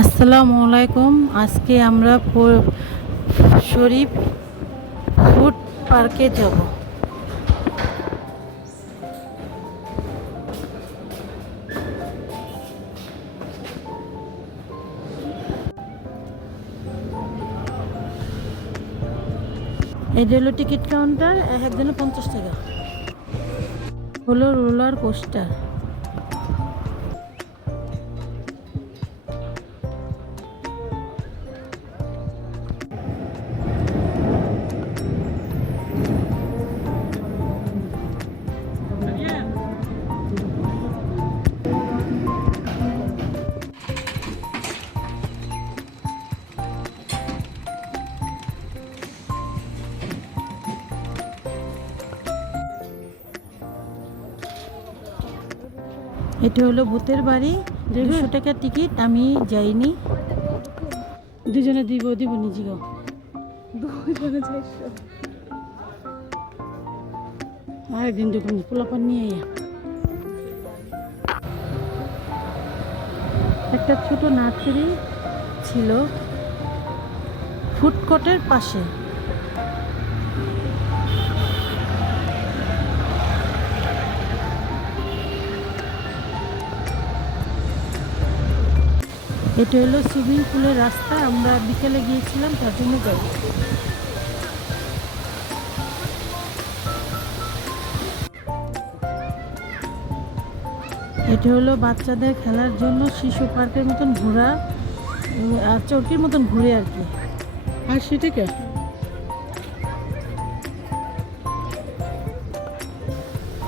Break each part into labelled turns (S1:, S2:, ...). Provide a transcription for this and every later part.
S1: আসসালামু আলাইকুম। আজকে আমরা শরীফ ফুড পার্কে যাব। এটা হলো টিকিট কাউন্টার এক একজনে পঞ্চাশ টাকা। হলো রোলার কোস্টার। এটা হলো ভূতের বাড়ি। দুশো টাকা টিকিট আমি যাইনি। দুজনে দিব দিব নিজে গো।
S2: দুজনে চারশো।
S1: আরেকদিন দেখুন পোলাপান নিয়ে একটা ছোট নার্সারি ছিল ফুডকোর্টের পাশে। এটা হলো সুইমিং পুলের রাস্তা, আমরা বিকেলে গিয়েছিলাম, তার জন্য যাই। এটা হলো বাচ্চাদের খেলার জন্য শিশু পার্কের মতন ঘোরা আর চৌকির মতন ঘুরে আর কি। আর সেটা কে?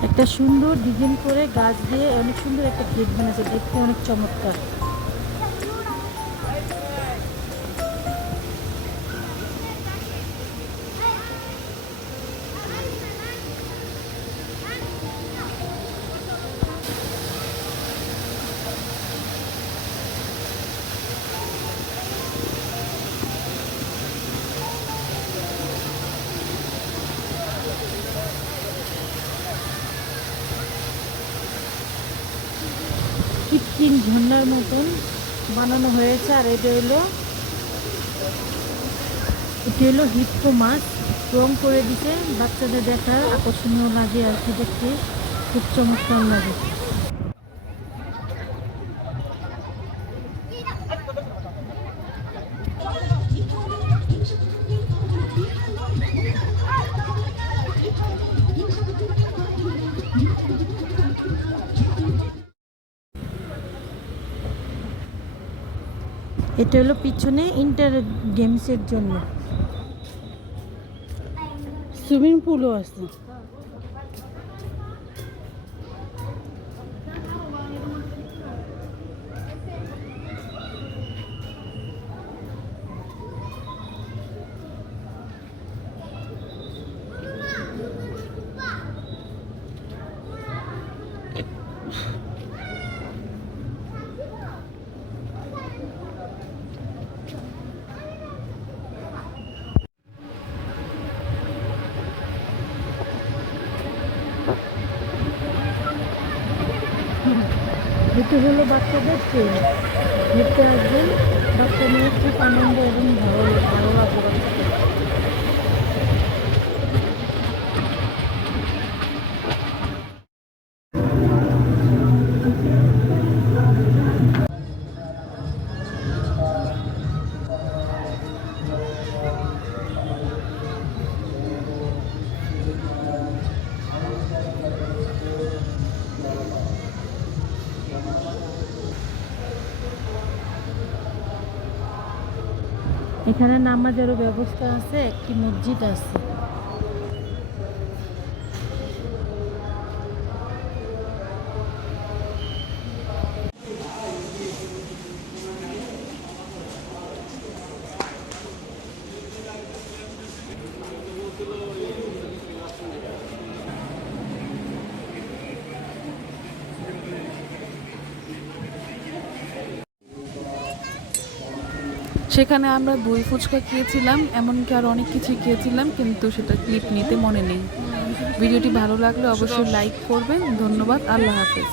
S1: একটা সুন্দর ডিজাইন করে গাছ দিয়ে অনেক সুন্দর একটা গেট বানাচ্ছে, দেখতে অনেক চমৎকার। ঝর্ণার মতন বানানো হয়েছে, আর এটা হলো এটি হলো হিপ্পো মাছ। রং করে দিতে বাচ্চাদের দেখার আকর্ষণীয় লাগে আর কি দেখতে। খুব চমৎকার লাগে। এটা হলো পিছনে ইন্টার গেমসের জন্য। সুইমিং পুলও আছে। এটি হলো বাচ্চাদের ট্রেন ঘুরতে আসবেন বাচ্চা নিয়ে খুব আনন্দ এবং ভালো ভালো লাগবে এখানে নামাজেরও ব্যবস্থা আছে একটি মসজিদ আছে।
S2: সেখানে আমরা দই ফুচকা খেয়েছিলাম, এমনকি আর অনেক কিছুই খেয়েছিলাম, কিন্তু সেটা ক্লিপ নিতে মনে নেই। ভিডিওটি ভালো লাগলে অবশ্যই লাইক করবেন। ধন্যবাদ। আল্লাহ হাফেজ।